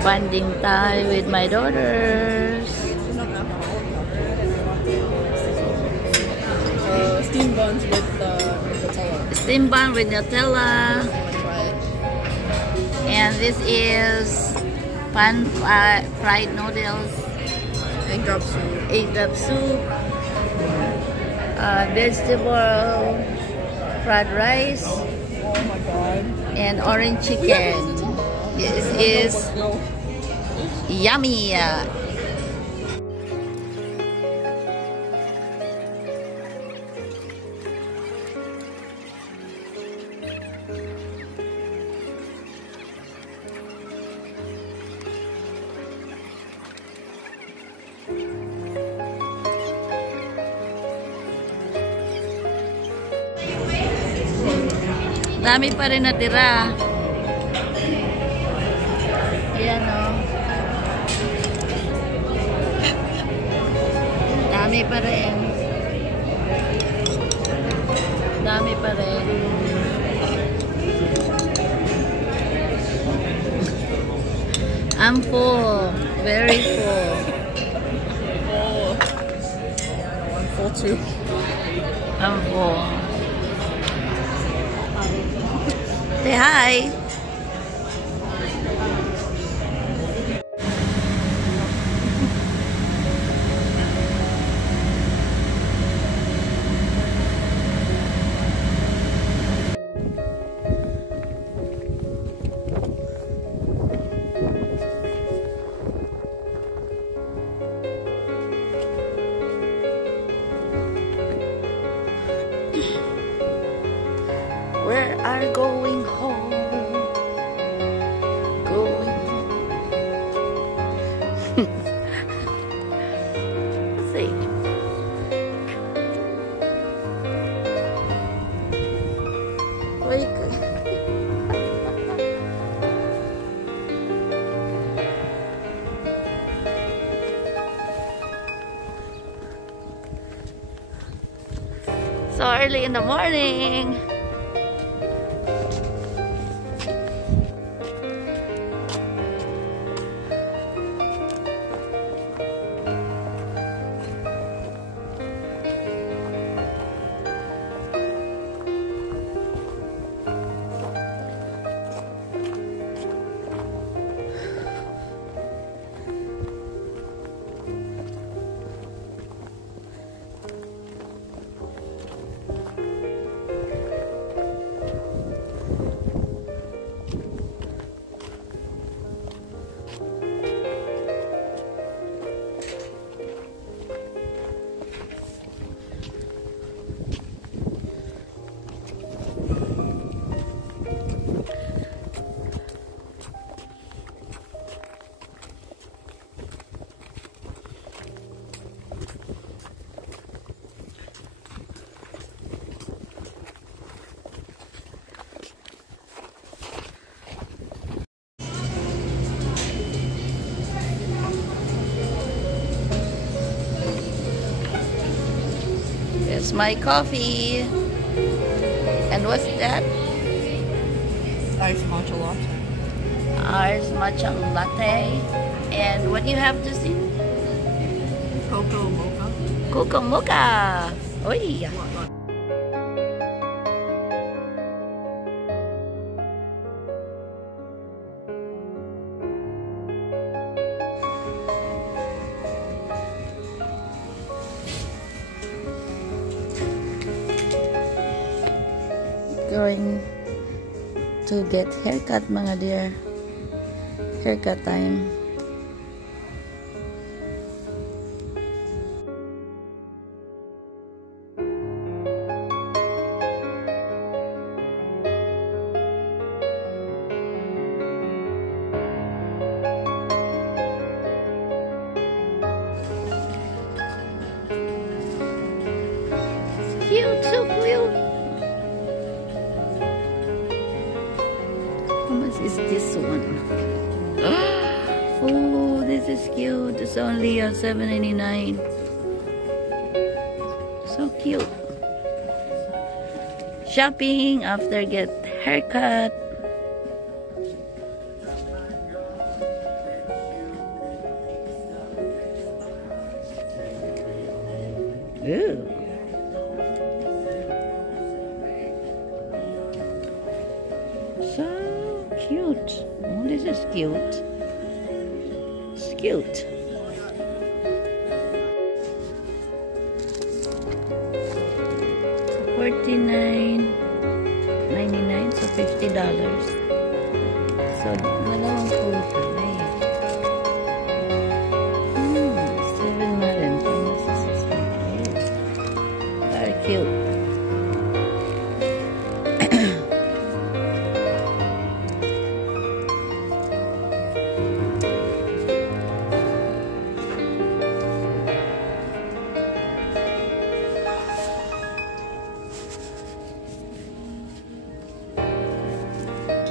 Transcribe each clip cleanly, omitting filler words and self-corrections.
Bonding time with my daughters. Steam buns with Nutella. Steam bun with Nutella. And this is pan fried noodles. Egg drop soup. Egg drop soup. Vegetable fried rice. Oh my god. And orange chicken. This is yummy. Dami pa rin natira. Ayan o. Dami pa rin. Dami pa rin. I'm full. Very full. I'm full too. I'm full. Say hi. We are going home. Going home. See. Wake. So early in the morning. It's my coffee. And what's that? Iced matcha latte. Ours matcha latte. And what do you have to see? Cocoa mocha. Cocoa mocha. Oi. Going to get haircut, mga dear. Haircut time. Cute, so cute. How much is this one? Oh, this is cute. It's only $7.99. So cute. Shopping after get haircut. Ooh. So cute. Oh, this is cute. It's cute. $49.99, so $50. So, dalawang puto na eh. 7 na rin. Very cute.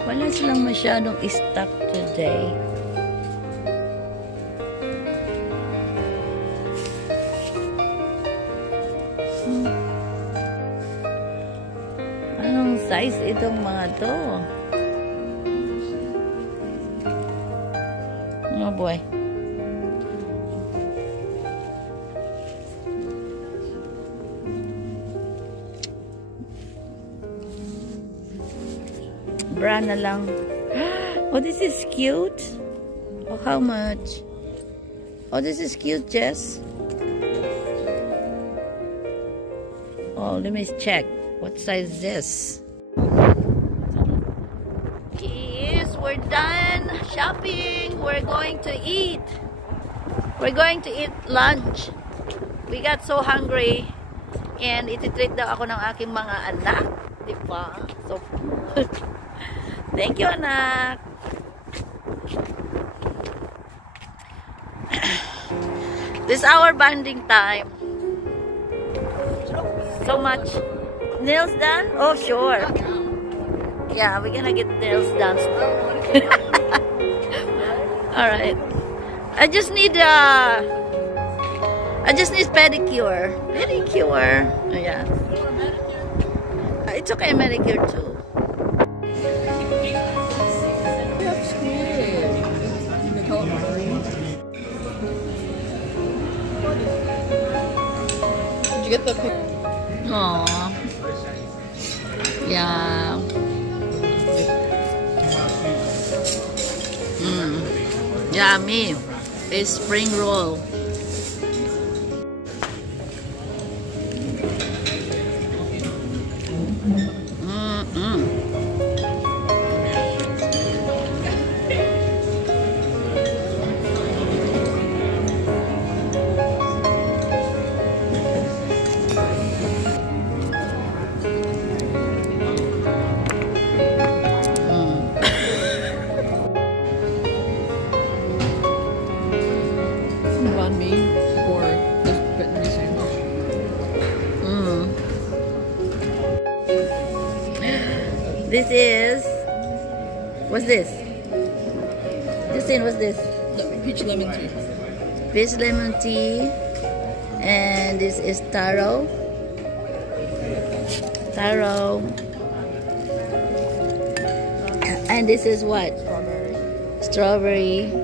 Wala silang masyadong stock today. Anong size itong mga to? Oh boy. Bra na lang. Oh, this is cute. Oh, how much? Oh, this is cute, Jess. Oh, let me check. What size is this? Yes, we're done shopping. We're going to eat. We're going to eat lunch. We got so hungry. And iti-treat daw ako ng aking mga anak. Diba? So, thank you, anak. This is our bonding time. So much. Nails done? Oh, sure. Yeah, we're gonna get nails done. Alright. I just need pedicure. Pedicure. Oh, yeah. It's okay, manicure too. That's cute. The color green. Did you get the picture? Aww. Yeah. Yummy. It's spring roll. Banh mi or just Vietnamese sandwich. This is... What's this? Justine, what's this? Peach lemon tea. Peach lemon tea. And this is taro. Taro. And this is what? Strawberry. Strawberry.